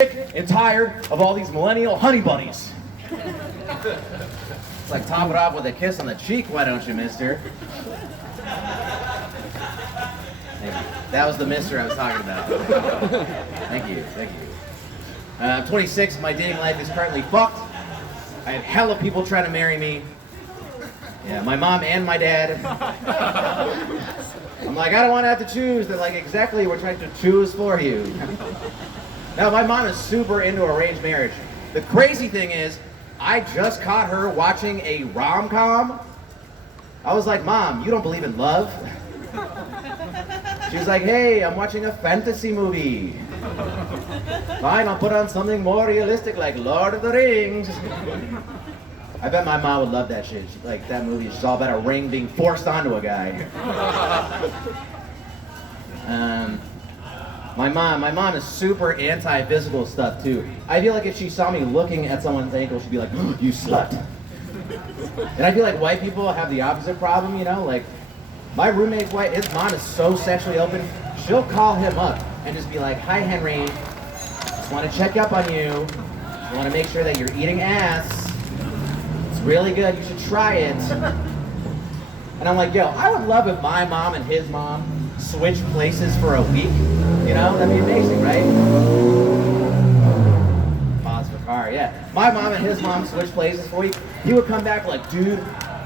sick and tired of all these millennial honey bunnies. It's like, top it off with a kiss on the cheek, why don't you, mister? Thank you. That was the mister I was talking about. Thank you, thank you. I'm 26, my dating life is currently fucked. I have hella people trying to marry me. Yeah, my mom and my dad. I'm like, I don't want to have to choose. They're like, exactly, we're trying to choose for you. Now, my mom is super into arranged marriage. The crazy thing is, I just caught her watching a rom-com. I was like, Mom, you don't believe in love? She was like, hey, I'm watching a fantasy movie. Fine, I'll put on something more realistic like Lord of the Rings. I bet my mom would love that shit. Like, that movie is all about a ring being forced onto a guy. My mom is super anti-physical stuff too. I feel like if she saw me looking at someone's ankle, she'd be like, oh, you slut. And I feel like white people have the opposite problem, you know? Like, my roommate's white, his mom is so sexually open, she'll call him up and just be like, hi Henry, just want to check up on you. Just want to make sure that you're eating ass. It's really good, you should try it. And I'm like, yo, I would love if my mom and his mom switched places for a week. You know, that'd be amazing, right? Pause for car, yeah. My mom and his mom switched places for a week. He would come back like, dude,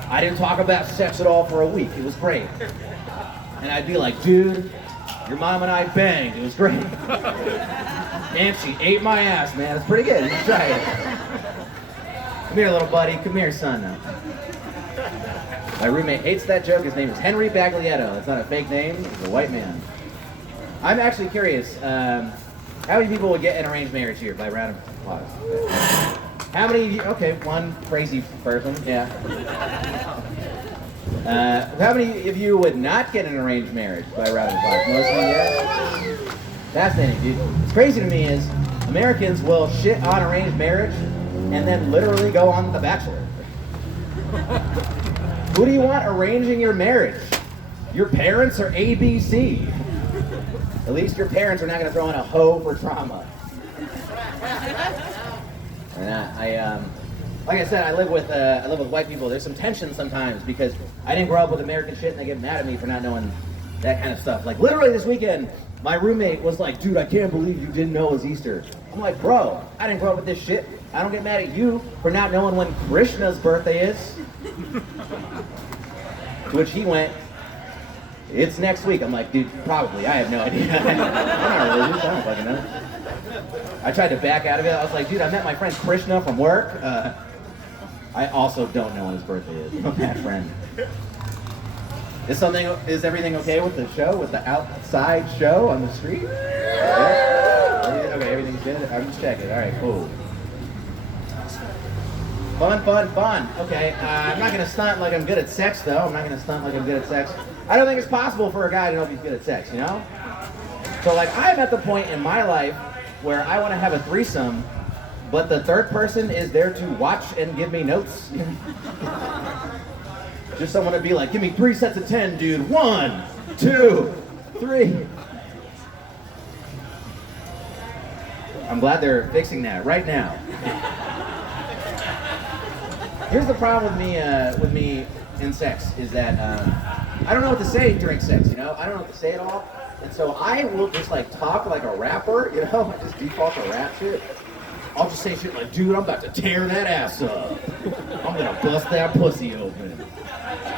I didn't talk about sex at all for a week. It was great. And I'd be like, dude, your mom and I banged. It was great. And she ate my ass, man. It's pretty good. You should try it. Come here, little buddy. Come here, son. Now. My roommate hates that joke. His name is Henry Baglietto. It's not a fake name. He's a white man. I'm actually curious. How many people would get an arranged marriage here by round of applause? How many of you? Okay, one crazy person. Yeah. How many of you would not get an arranged marriage by round of applause? Most of you, yeah. Fascinating, dude. What's crazy to me is Americans will shit on arranged marriage and then literally go on The Bachelor. Who do you want arranging your marriage? Your parents or ABC? At least your parents are not going to throw in a hoe for trauma. And like I said, I live with white people. There's some tension sometimes because I didn't grow up with American shit and they get mad at me for not knowing that kind of stuff. Like literally this weekend, my roommate was like, dude, I can't believe you didn't know it was Easter. I'm like, bro, I didn't grow up with this shit. I don't get mad at you for not knowing when Krishna's birthday is. To which he went, it's next week. I'm like, dude, probably. I have no idea. I'm not religious. I don't fucking know. I tried to back out of it. I was like, dude, I met my friend Krishna from work. I also don't know when his birthday is. I'm a bad friend. Is everything okay with the show? With the outside show on the street? Yeah? Okay, everything's good? I'm just checking. All right, cool. Fun. Okay, I'm not going to stunt like I'm good at sex, though. I'm not going to stunt like I'm good at sex. I don't think it's possible for a guy to know if he's good at sex, you know? So, like, I'm at the point in my life where I want to have a threesome, but the third person is there to watch and give me notes. Just someone to be like, give me 3 sets of 10, dude. 1, 2, 3. I'm glad they're fixing that right now. Here's the problem with me in sex is that I don't know what to say during sex, you know? I don't know what to say at all. And so I will just like talk like a rapper, you know? I just default to rap shit. I'll just say shit like, dude, I'm about to tear that ass up. I'm gonna bust that pussy open.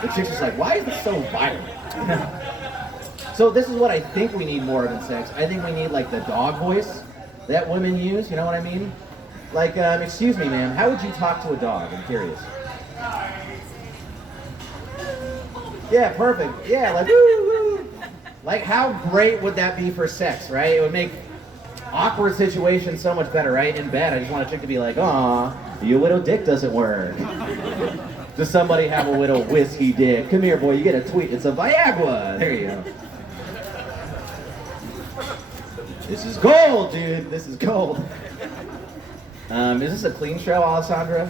The chick's just like, why is this so violent? So this is what I think we need more of in sex. I think we need like the dog voice that women use, you know what I mean? Like, excuse me, ma'am, how would you talk to a dog? I'm curious. Yeah, perfect. Yeah, like, woo, woo. Like, how great would that be for sex, right? It would make awkward situations so much better, right? In bed, I just want a chick to be like, aw, your widow dick doesn't work. Does somebody have a widow whiskey dick? Come here, boy, you get a tweet. It's a Viagra. There you go. This is gold, dude. This is gold. Is this a clean show, Alessandra?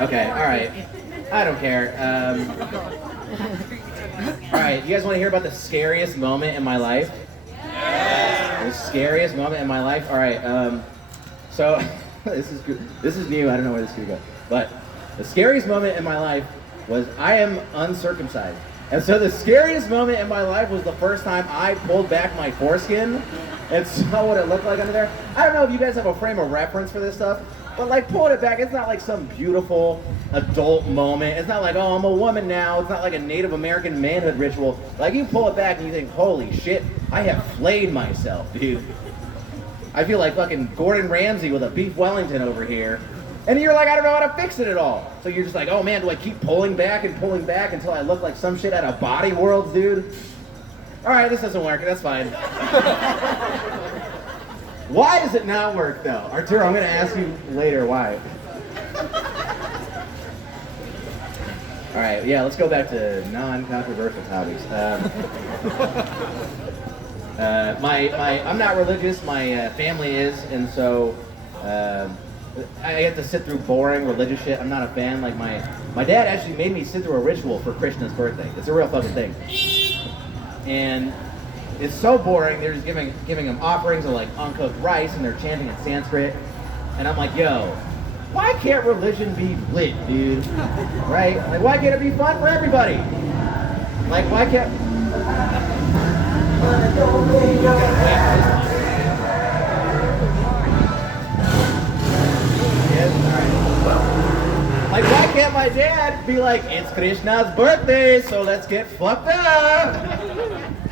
Okay, all right. I don't care. All right, you guys want to hear about the scariest moment in my life? The scariest moment in my life. All right. So this is good. This is new. I don't know where this is gonna go. But the scariest moment in my life was I am uncircumcised. And so the scariest moment in my life was the first time I pulled back my foreskin and saw what it looked like under there. I don't know if you guys have a frame of reference for this stuff, but like pulling it back, it's not like some beautiful adult moment. It's not like, oh, I'm a woman now. It's not like a Native American manhood ritual. Like you pull it back and you think, holy shit, I have flayed myself, dude. I feel like fucking Gordon Ramsay with a beef Wellington over here. And you're like, I don't know how to fix it at all. So you're just like, oh man, do I keep pulling back until I look like some shit out of Body Worlds, dude? All right, this doesn't work. That's fine. Why does it not work though? Arturo, I'm gonna ask you later why. All right, yeah, let's go back to non-controversial topics. I'm not religious, my family is, and so I have to sit through boring religious shit. I'm not a fan. Like my dad actually made me sit through a ritual for Krishna's birthday. It's a real fucking thing. And it's so boring. They're just giving him offerings of like uncooked rice, and they're chanting in Sanskrit. And I'm like, yo, why can't religion be lit, dude? Right? Like, why can't it be fun for everybody? Like, why can't? Like, why can't my dad be like, it's Krishna's birthday, so let's get fucked up?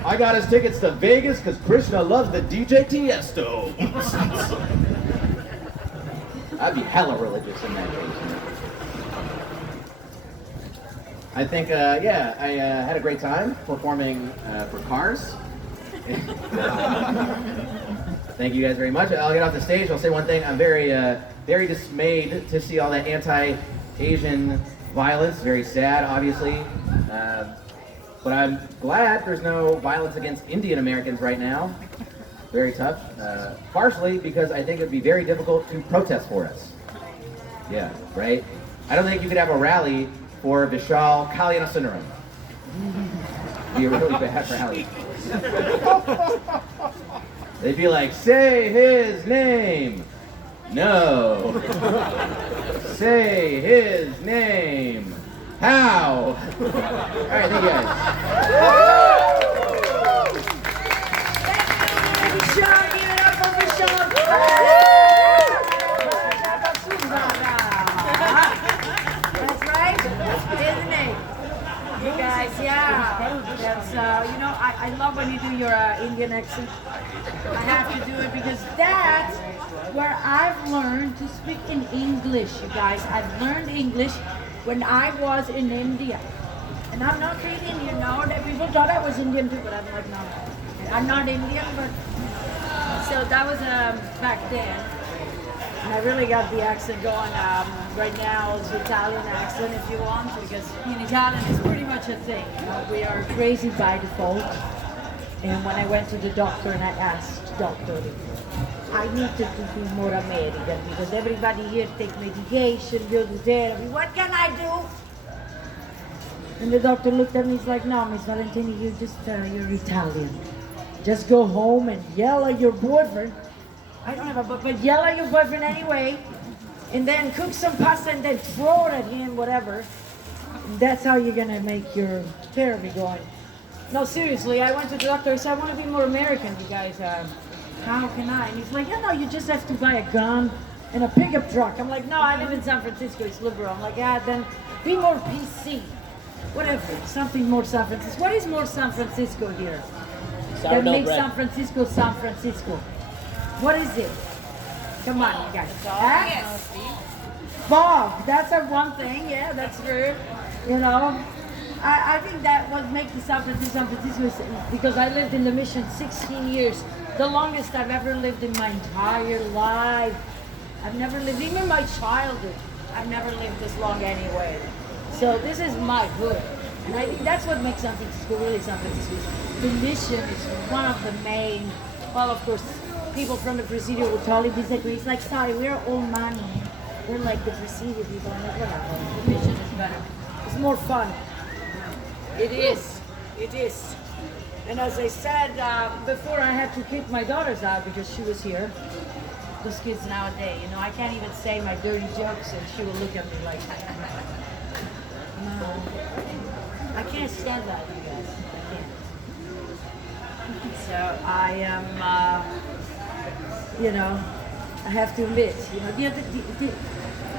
I got his tickets to Vegas because Krishna loves the DJ Tiesto. I'd be hella religious in that case. I think, yeah, I had a great time performing for Cars. Thank you guys very much. I'll get off the stage. I'll say one thing. I'm very dismayed to see all that anti-Asian violence. Very sad, obviously. But I'm glad there's no violence against Indian Americans right now. Very tough. Partially because I think it'd be very difficult to protest for us. Yeah, right? I don't think you could have a rally for Vishal Kalyanasunaram. It'd be really bad for Hallie. They'd be like, say his name. No. Say his name. How? All right, thank you guys. Vishal, give it up for Vishal. That's right, isn't it? You guys, yeah. That's, you know, I love when you do your Indian accent. I have to do it because that's where I've learned to speak in English, you guys. I've learned English when I was in India. And I'm not Indian, you know, that people thought I was Indian too, but I'm like, no. I'm not Indian, but, so that was back then. And I really got the accent going. Right now it's Italian accent if you want, because in Italian it's pretty much a thing. You know, we are crazy by default. And when I went to the doctor and I asked, doctor, I need to be more American because everybody here take medication, go to therapy. What can I do? And the doctor looked at me, he's like, no, Miss Valentini, you're you're Italian. Just go home and yell at your boyfriend. I don't have a boyfriend, but yell at your boyfriend anyway. And then cook some pasta and then throw it at him, whatever. And that's how you're gonna make your therapy going. No, seriously, I went to the doctor, I said, I want to be more American, you guys. How can I? And he's like, yeah, no, you just have to buy a gun and a pickup truck. I'm like, no, I live in San Francisco, it's liberal. I'm like, yeah, then be more PC. Whatever, something more San Francisco. What is more San Francisco here? That makes San Francisco San Francisco. What is it? Come on, you guys. Yes. Fog, that's a one thing, yeah, that's true. You know, I think that what makes the San Francisco is because I lived in the Mission 16 years. The longest I've ever lived in my entire life. I've never lived, even my childhood, I've never lived this long anyway. So this is my hood. And I think that's what makes San Francisco really San Francisco. The Mission is one of the main, well, of course, people from the Presidio will totally disagree. It's like, sorry, we're old money. We're like the Presidio people. I'm like, whatever. The Mission is better. It's more fun. It is. It is. And as I said before, I had to kick my daughters out because she was here. Those kids nowadays, you know, I can't even say my dirty jokes and she will look at me like, no. I can't stand that, you guys. I can't. So I am, you know, I have to admit, you know,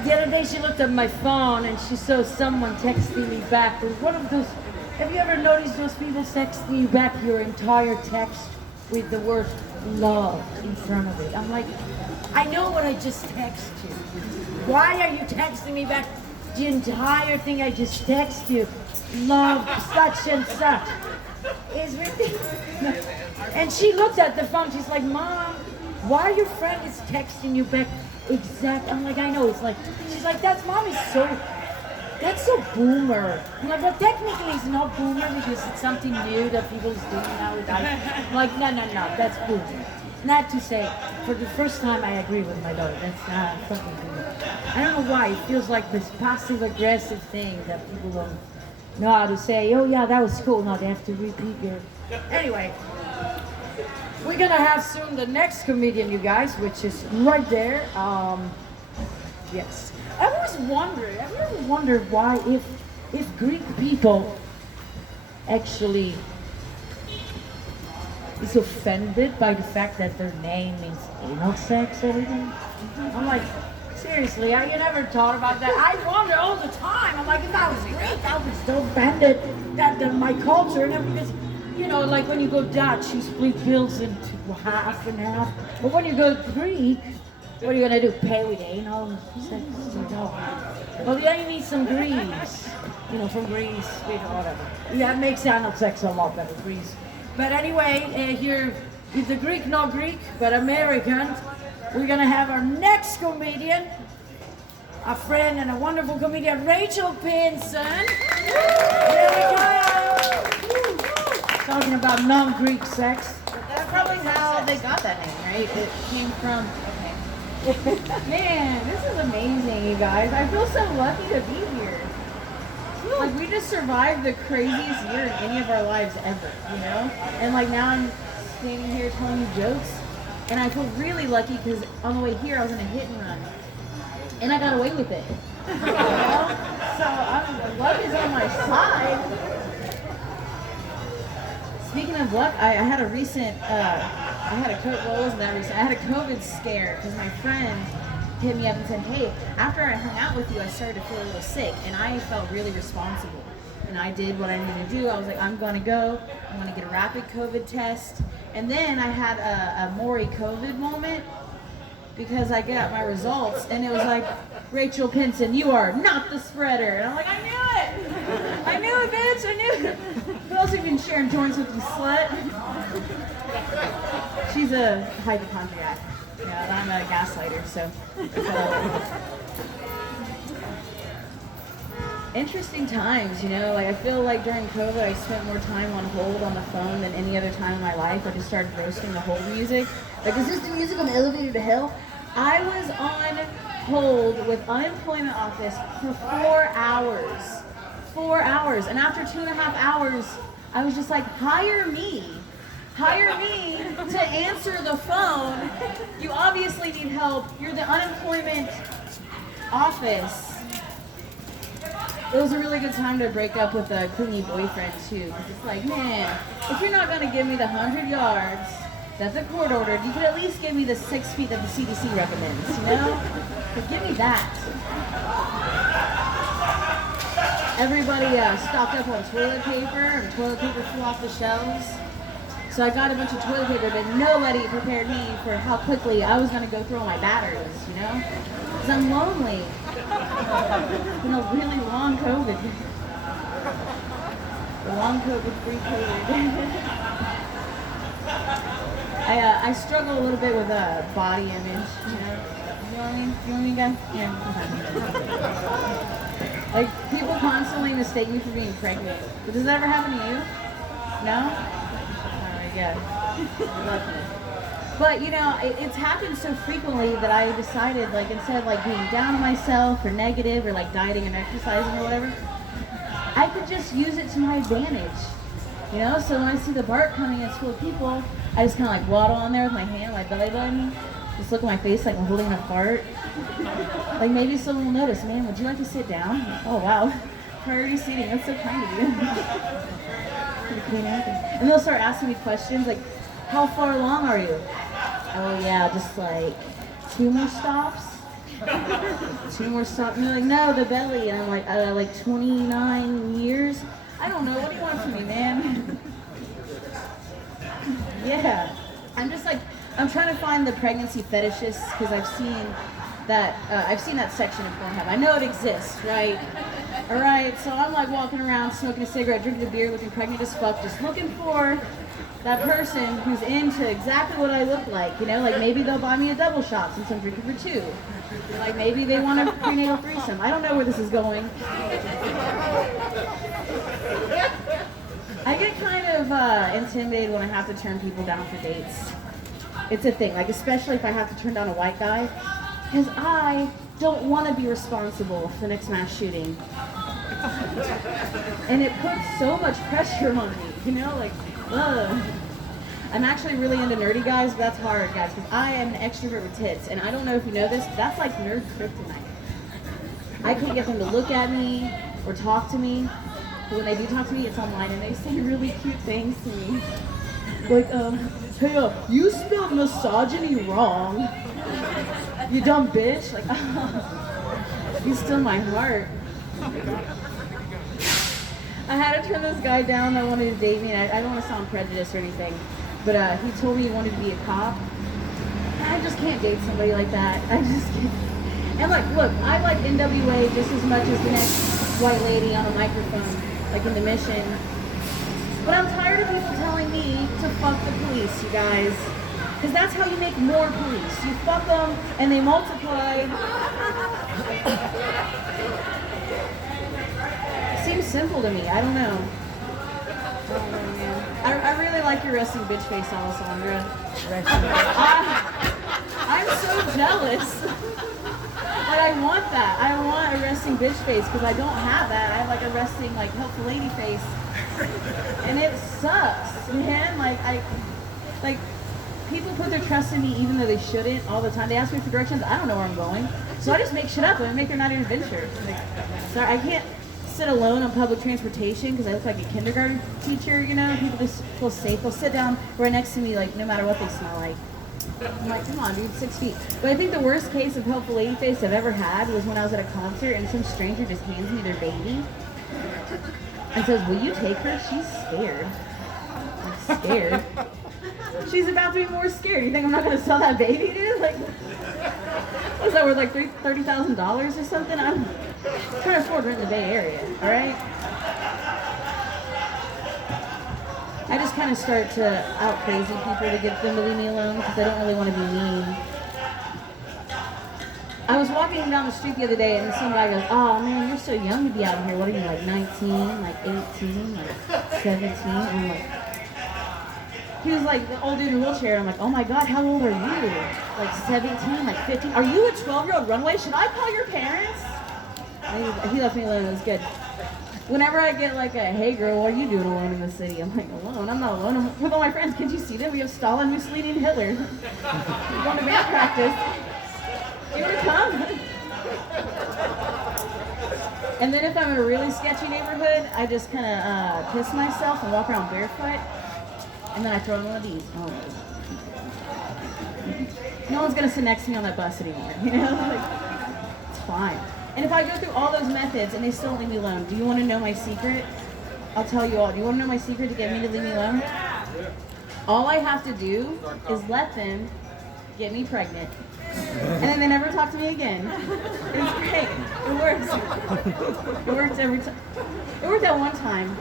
the other day she looked at my phone and she saw someone texting me back. It was one of those, have you ever noticed those people texting you back your entire text with the word love in front of it? I'm like, I know what I just texted you. Why are you texting me back the entire thing I just texted you? Love such and such. It's ridiculous. And she looked at the phone, she's like, Mom, why your friend is texting you back exact? I'm like, I know. It's like, she's like, that's so boomer. I'm like, well, technically it's not boomer because it's something new that people is doing nowadays. I'm like, no, that's boomer. Not to say, for the first time I agree with my daughter. That's not something boomer. I don't know why. It feels like this passive-aggressive thing that people don't know how to say, oh yeah, that was cool. No, they have to repeat your... Anyway. We're gonna have soon the next comedian, you guys, which is right there. Yes. I've always wondered, have you ever wondered why if Greek people actually is offended by the fact that their name means anal sex or anything? I'm like, seriously, have you never thought about that? I wonder all the time. I'm like, if I was Greek, I would still offended that my culture and everything. Because, you know, like when you go Dutch, you split bills into half and half. But when you go Greek, what are you gonna do? Pay with anal sex? No. Well, you only need some Greece. You know, from Greece, whatever. Yeah, it makes anal sex a lot better, Greece. But anyway, here, with the Greek, not Greek, but American, we're gonna have our next comedian, a friend and a wonderful comedian, Rachel Pinson. Here we go. Talking about non-Greek sex. That's probably how they got that name, right? It came from, okay. Man, this is amazing, you guys. I feel so lucky to be here. Like, we just survived the craziest year in any of our lives ever, you know? And like now I'm standing here telling you jokes, and I feel really lucky because on the way here I was in a hit and run. And I got away with it. You know? So luck is on my side. Speaking of luck, I had a recent, I had a COVID scare because my friend hit me up and said, hey, after I hung out with you, I started to feel a little sick, and I felt really responsible. And I did what I needed to do. I was like, I'm going to go, I'm going to get a rapid COVID test. And then I had a Maury COVID moment because I got my results, and it was like, Rachel Pinson, you are not the spreader. And I'm like, I knew it! I knew it, bitch, I knew it! Who else have you been sharing joints with, you slut? She's a hypochondriac. Yeah, I'm a gaslighter, so. Interesting times, you know, like I feel like during COVID I spent more time on hold on the phone than any other time in my life. I just started roasting the hold music. Like, is this the music on the elevator to hell? I was on hold with unemployment office for 4 hours. 4 hours. And after 2.5 hours, I was just like, hire me. Hire me to answer the phone. You obviously need help. You're the unemployment office. It was a really good time to break up with a clingy boyfriend too. Because it's like, man, if you're not going to give me the 100 yards that the court ordered, you could at least give me the 6 feet that the CDC recommends, you know? But give me that. Everybody stocked up on toilet paper, and toilet paper flew off the shelves. So I got a bunch of toilet paper, but nobody prepared me for how quickly I was going to go through all my batteries, you know? Because I'm lonely. It's been a really long COVID. Long COVID, free COVID. I struggle a little bit with body image, you know? You know what I mean? You know what I mean, guys? Yeah. Like, people constantly mistake me for being pregnant. But does that ever happen to you? No? Yeah, lucky. But you know, it's happened so frequently that I decided, like, instead of like being down on myself or negative or like dieting and exercising or whatever, I could just use it to my advantage. You know, so when I see the BART coming, it's full of people, I just kind of like waddle on there with my hand on my belly button, just look at my face like I'm holding a fart. Like maybe someone will notice, man, would you like to sit down? Oh wow, priority seating, that's so kind of you. And they'll start asking me questions like, how far along are you? Oh yeah, just like 2 more stops. 2 more stops. And they're like, no, the belly. And I'm like 29 years. I don't know. What do you want from me, man? Yeah. I'm just like, I'm trying to find the pregnancy fetishists because I've seen that section of Pornhub. I know it exists, right? All right. So I'm like walking around, smoking a cigarette, drinking a beer, looking pregnant as fuck, just looking for that person who's into exactly what I look like, you know, like maybe they'll buy me a double shot since I'm drinking for 2. Like maybe they want a prenatal threesome. I don't know where this is going. I get kind of intimidated when I have to turn people down for dates. It's a thing, like especially if I have to turn down a white guy, because I don't want to be responsible for the next mass shooting. And it puts so much pressure on me, you know, like, ugh. I'm actually really into nerdy guys, but that's hard, guys, because I am an extrovert with tits, and I don't know if you know this, but that's like nerd kryptonite. I can't get them to look at me or talk to me, but when they do talk to me, it's online, and they say really cute things to me. Like, hey, you spelled misogyny wrong. You dumb bitch. Like, you still my heart. I had to turn this guy down that wanted to date me, and I don't want to sound prejudiced or anything, but he told me he wanted to be a cop. I just can't date somebody like that. I just can't. And like, look, I like NWA just as much as the next white lady on a microphone, like in the Mission. But I'm tired of people telling me to fuck the police, you guys. Because that's how you make more police. You fuck them, and they multiply. Seems simple to me. I don't know. I really like your resting bitch face, Alessandra. I'm so jealous. But I want that. I want a resting bitch face because I don't have that. I have like a resting, like helpful lady face, and it sucks, man. Like people put their trust in me even though they shouldn't all the time. They ask me for directions. I don't know where I'm going, so I just make shit up and I make their night an adventure. Like, sorry, I can't sit alone on public transportation because I look like a kindergarten teacher, you know? People just feel safe. They'll sit down right next to me, like, no matter what they smell like. I'm like, come on, dude, 6 feet. But I think the worst case of helpful lady face I've ever had was when I was at a concert and some stranger just hands me their baby and says, will you take her? She's scared. I'm scared. She's about to be more scared. You think I'm not going to sell that baby, dude? Like, what's that worth, like $30,000 or something? I'm trying to afford rent in the Bay Area, all right? I just kind of start to out crazy people to get them to leave me alone because I don't really want to be mean. I was walking down the street the other day and some guy goes, oh man, you're so young to be out here. What are you, like 19, like 18, like 17? And I'm like, he was like the old dude in a wheelchair. I'm like, oh my God, how old are you? Like 17, like 15? Are you a 12-year-old runaway? Should I call your parents? And he left me alone. It was good. Whenever I get like a, hey girl, what are you doing alone in the city? I'm like, alone? I'm not alone. I'm with all my friends. Can't you see them? We have Stalin, Mussolini, and Hitler. We're going to band practice. Do you want to come? And then if I'm in a really sketchy neighborhood, I just kind of piss myself and walk around barefoot. And then I throw in one of these. Oh. No one's going to sit next to me on that bus anymore. You know? Like, it's fine. And if I go through all those methods and they still leave me alone, do you want to know my secret? I'll tell you all. Do you want to know my secret to get me to leave me alone? All I have to do is let them get me pregnant. And then they never talk to me again. It's great. It works. It works every time. It worked out one time.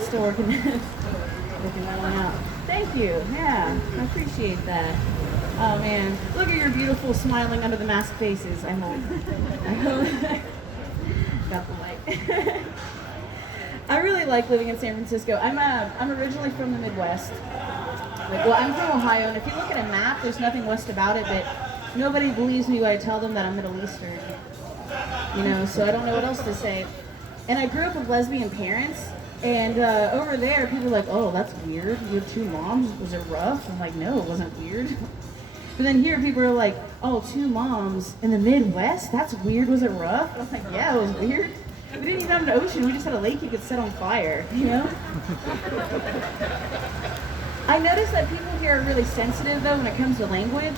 Still working that one out. Thank you. Yeah, I appreciate that. Oh man, look at your beautiful smiling under the mask faces. I hope. Got the light. I really like living in San Francisco. I'm originally from the Midwest. Well, I'm from Ohio, and if you look at a map, there's nothing west about it, but nobody believes me when I tell them that I'm Middle Eastern. You know, so I don't know what else to say. And I grew up with lesbian parents, and over there, people are like, oh, that's weird. You have 2 moms. Was it rough? I'm like, no, it wasn't weird. But then here, people are like, oh, 2 moms in the Midwest? That's weird. Was it rough? I was like, yeah, it was weird. We didn't even have an ocean. We just had a lake you could set on fire, you know? I noticed that people here are really sensitive, though, when it comes to language.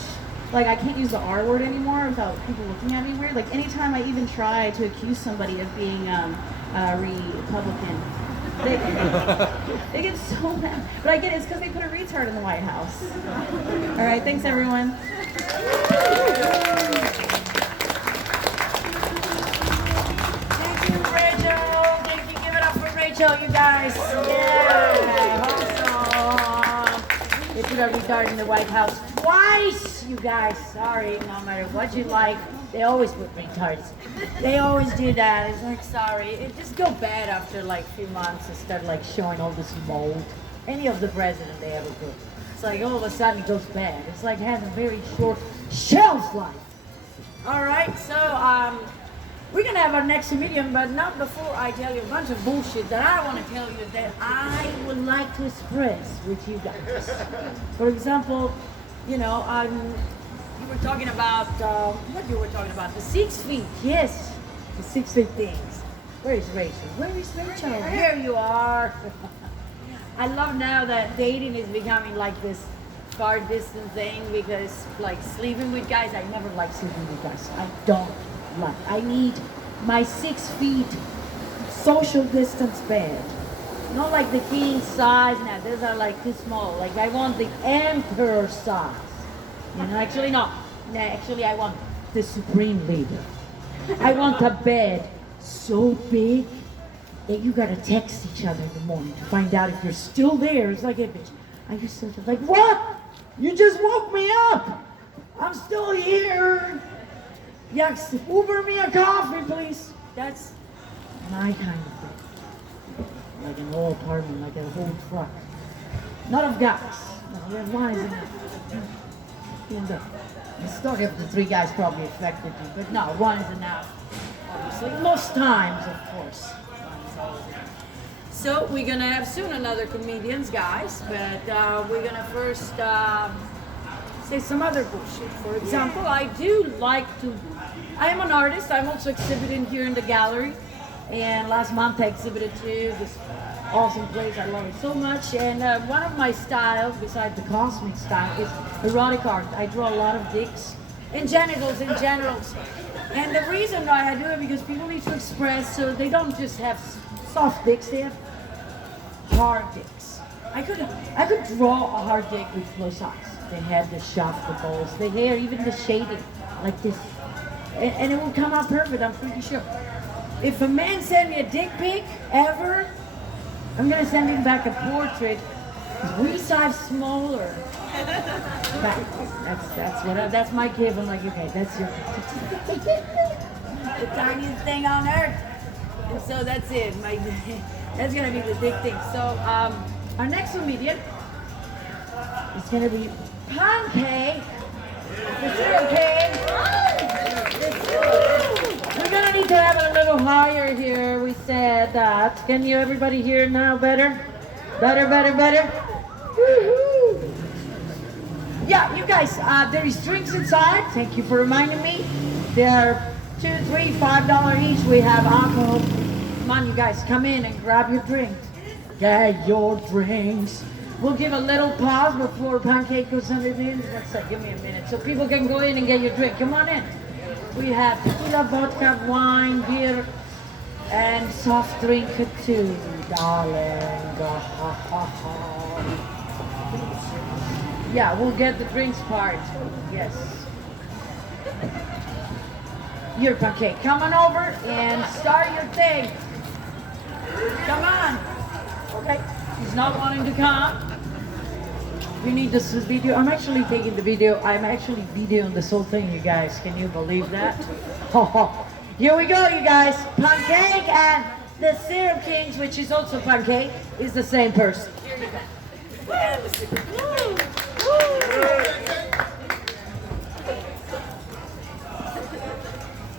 Like, I can't use the R word anymore without people looking at me weird. Like, anytime I even try to accuse somebody of being Republican, they get so mad. But I get it, it's because they put a retard in the White House. All right, thanks, everyone. Thank you, Rachel. Thank you. Give it up for Rachel, you guys. Yeah, awesome. They put a retard in the White House twice, you guys. Sorry, no matter what you like, they always put retards. They always do that. It's like, sorry. It just go bad after like a few months and start like showing all this mold. Any of the president they ever put. It's like all of a sudden it goes bad. It's like has a very short shelf life. All right, so we're gonna have our next comedian, but not before I tell you a bunch of bullshit that I want to tell you that I would like to express with you guys. For example, you know, you were talking about, what you were talking about? The 6 feet, yes, the 6 feet things. Where is Rachel? Where is Rachel? Here you are. I love now that dating is becoming like this far distance thing because like sleeping with guys, I never like sleeping with guys. I don't like, I need my 6 feet social distance bed. Not like the king size, now those are like too small. Like I want the emperor size. You know, actually no. No, actually I want the supreme leader. I want a bed so big that you gotta text each other in the morning to find out if you're still there. It's like, hey bitch, are you still there? Like, what? You just woke me up. I'm still here. Yes, Uber me a coffee, please. That's my kind of thing. Like an whole apartment, like a whole truck. Not of guys. No, one is enough. The story of the 3 guys probably affected you, but no, 1 is enough. Obviously, most times, of course. So we're gonna have soon another comedians, guys, but we're gonna first say some other bullshit. For example, I do like to. I am an artist. I'm also exhibiting here in the gallery, and last month I exhibited too. This awesome place. I love it so much. And one of my styles, besides the cosmic style, is erotic art. I draw a lot of dicks and genitals in general. And the reason why I do it because people need to express, so they don't just have soft dicks, they have hard dicks. I could draw a hard dick with close eyes. The head, the shaft, the balls, the hair, even the shading, like this. And it will come out perfect, I'm pretty sure. If a man send me a dick pic, ever, I'm gonna send him back a portrait, 3 size smaller. That's my gift. I'm like, okay, that's your the tiniest thing on earth. And so that's it. That's gonna be the big thing. So our next comedian is gonna be Pancakes. We're gonna need to have it a little higher here. We said that. Can you everybody hear now better? Better. Woo-hoo. Yeah, you guys, there is drinks inside. Thank you for reminding me. They're $2, $3, $5 each. We have alcohol. Come on, you guys, come in and grab your drinks. Get your drinks. We'll give a little pause before Pancake goes under the in. What's that? Give me a minute so people can go in and get your drink. Come on in. We have tequila, vodka, wine, beer, and soft drink too, darling. Yeah, we'll get the drinks part. Yes. Your Pancake. Come on over and start your thing. Come on. Okay. He's not wanting to come. We need this video. I'm actually taking the video. I'm actually videoing this whole thing, you guys. Can you believe that? Here we go, you guys. Pancake and the Syrup Kings, which is also Pancake, is the same person. Here you go.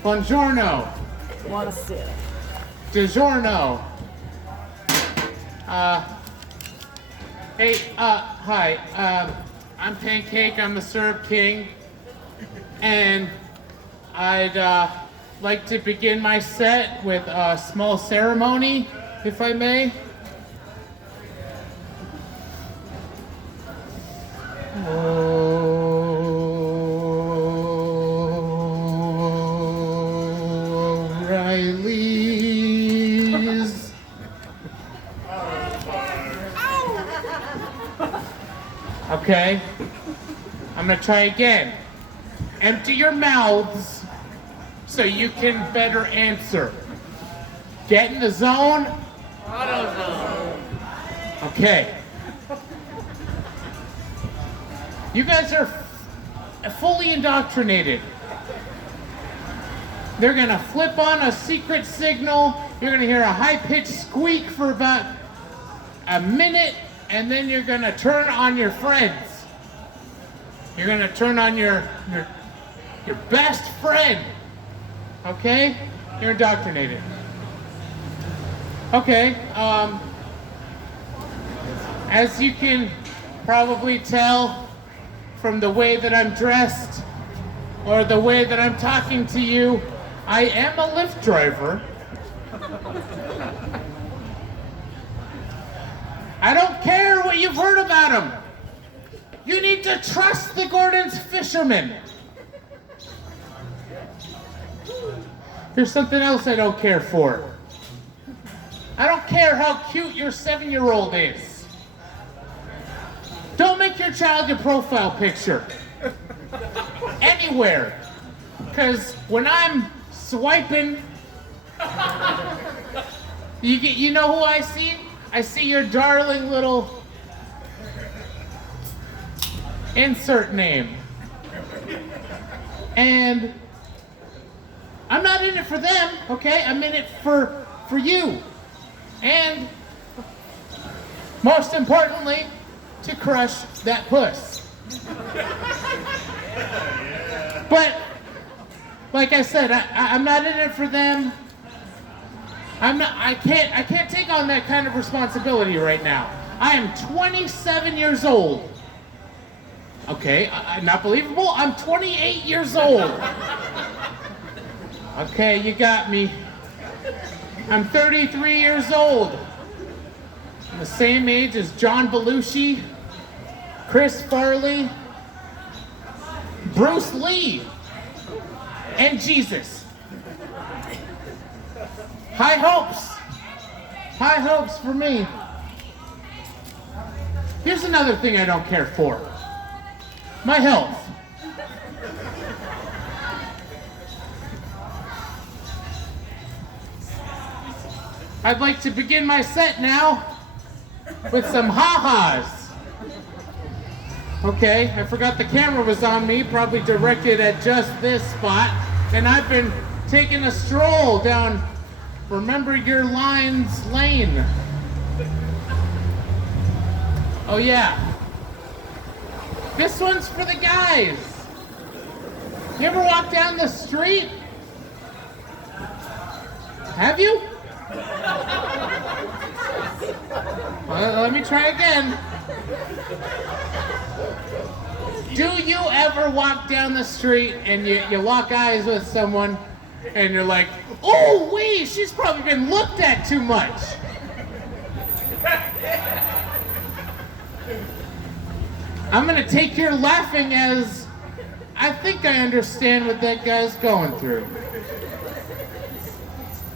Buongiorno. Want to sit? DiGiorno. Hey, hi. I'm Pancake. I'm the Syrup King. And I'd like to begin my set with a small ceremony, if I may. O'Reilly's. Okay, I'm gonna try again. Empty your mouths so you can better answer. Get in the zone. Okay. You guys are fully indoctrinated. They're gonna flip on a secret signal. You're gonna hear a high-pitched squeak for about a minute, and then you're gonna turn on your friends. You're gonna turn on your best friend. Okay? You're indoctrinated. Okay, as you can probably tell from the way that I'm dressed or the way that I'm talking to you, I am a Lyft driver. I don't care what you've heard about him. You need to trust the Gordon's fishermen. Here's something else I don't care for. I don't care how cute your 7-year-old is. Don't make your child your profile picture. Anywhere. Because when I'm swiping, you know who I see? I see your darling little insert name. And I'm not in it for them, okay? I'm in it for you. And most importantly, to crush that puss. But like I said, I'm not in it for them. I can't take on that kind of responsibility right now. I am 27 years old. Okay, not believable? I'm 28 years old. Okay, you got me. I'm 33 years old. I'm the same age as John Belushi, Chris Farley, Bruce Lee, and Jesus. High hopes. High hopes for me. Here's another thing I don't care for. My health. I'd like to begin my set now with some ha-has. Okay, I forgot the camera was on me, probably directed at just this spot, and I've been taking a stroll down Remember Your Lines Lane. Oh yeah. This one's for the guys. You ever walk down the street? Have you? Well, let me try again. Do you ever walk down the street and you lock eyes with someone and you're like, oh wait, she's probably been looked at too much? I'm gonna take your laughing as I think I understand what that guy's going through.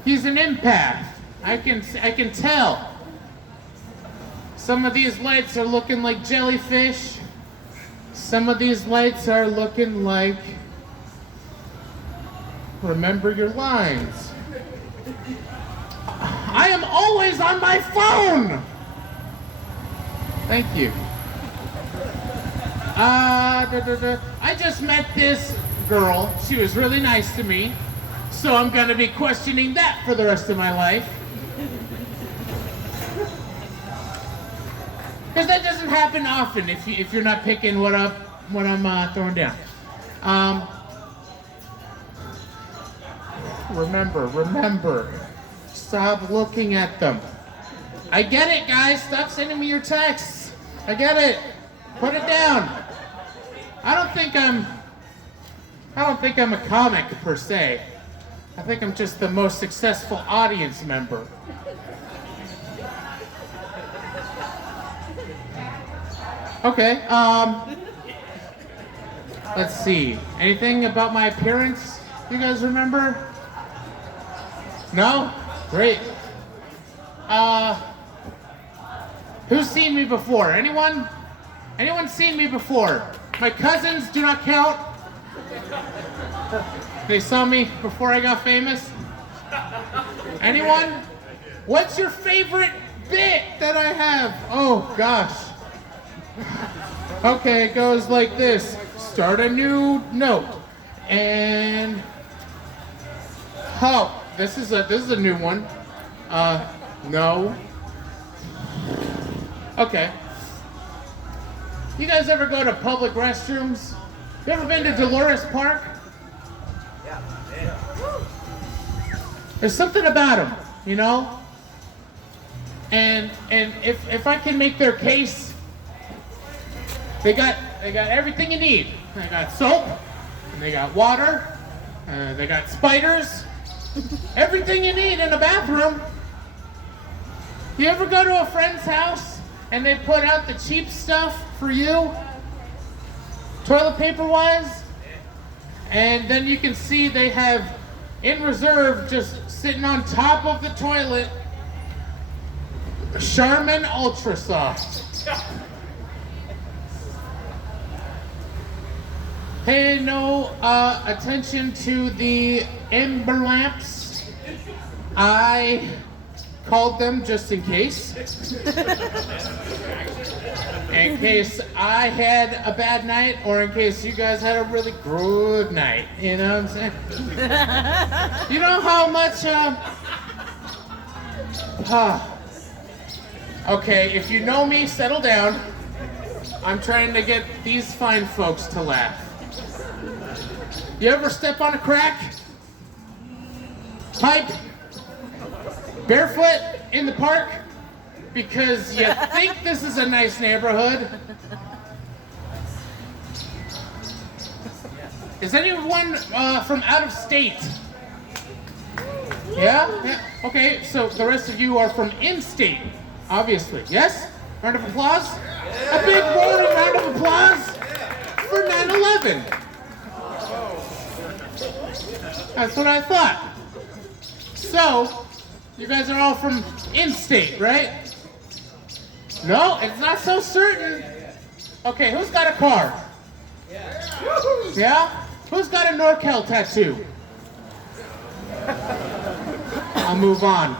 He's an empath. I can tell. Some of these lights are looking like jellyfish. Some of these lights are looking like Remember Your Lines. I am always on my phone. Thank you. I just met this girl. She was really nice to me. So I'm going to be questioning that for the rest of my life. Because that doesn't happen often if you're not picking what I'm throwing down. Remember. Stop looking at them. I get it, guys. Stop sending me your texts. I get it. Put it down. I don't think I'm a comic per se. I think I'm just the most successful audience member. Okay, let's see. Anything about my appearance you guys remember? No? Great. Who's seen me before? Anyone? Anyone seen me before? My cousins do not count. They saw me before I got famous. Anyone? What's your favorite bit that I have? Oh gosh. Okay, it goes like this. Start a new note. And oh, this is a new one. No. Okay. You guys ever go to public restrooms? You ever been to Dolores Park? Yeah. There's something about them, you know? And if I can make their case, they got everything you need. They got soap, and they got water, they got spiders, everything you need in a bathroom. You ever go to a friend's house and they put out the cheap stuff for you, toilet paper wise, and then you can see they have in reserve, just sitting on top of the toilet, Charmin Ultra Soft. Pay no attention to the ember lamps. I called them just in case. In case I had a bad night, or in case you guys had a really good night. You know what I'm saying? You know how much, okay, if you know me, settle down. I'm trying to get these fine folks to laugh. You ever step on a crack? Pipe? Barefoot in the park? Because you think this is a nice neighborhood? Is anyone from out of state? Yeah? Okay, so the rest of you are from in-state, obviously. Yes? Round of applause? A big roaring round of applause for 9/11. That's what I thought. So, you guys are all from in-state, right? No, it's not so certain. Okay, who's got a car? Yeah? Who's got a NorCal tattoo? I'll move on.